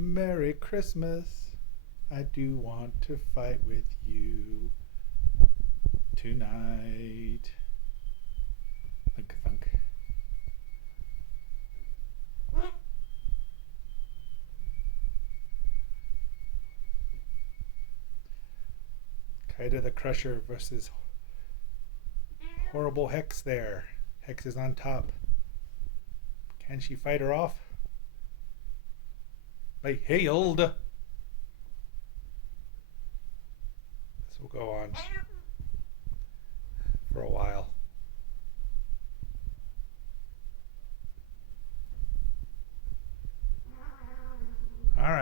Merry Christmas. I do want to fight with you tonight. Thunk thunk. Kaida the Crusher versus horrible Hex there. Hex is on top. Can she fight her off? By Hailed. This will go on for a while. All right.